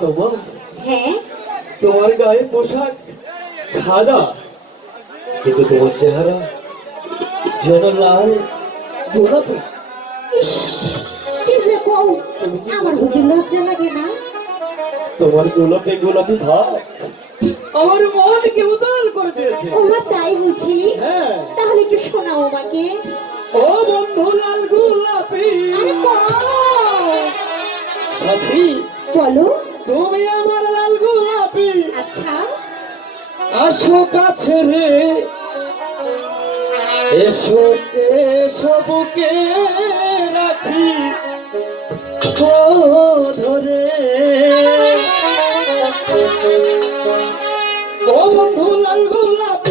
তোমার? হ্যাঁ। তোমার গায়ে পোশাক সাদা কিন্তু তোমার চেহারা যেন লাল গোলাপি। আমার বুঝি লজ্জা লাগে না। তোমার গোলাপি গোলাপি ভাব আমার মনকে উদাল করে দিয়েছে। ওরা তাই বুঝি? হ্যাঁ। তাহলে একটু শোনাও আমাকে। ও বন্ধু লাল গোলাপি। সাথী। বলো। তুমি আমার লাল গোলাপি। আচ্ছা। আসো কাছে রে। এসো সবকে রাখি। ধরে। ও বন্ধু লাল গোলাপ।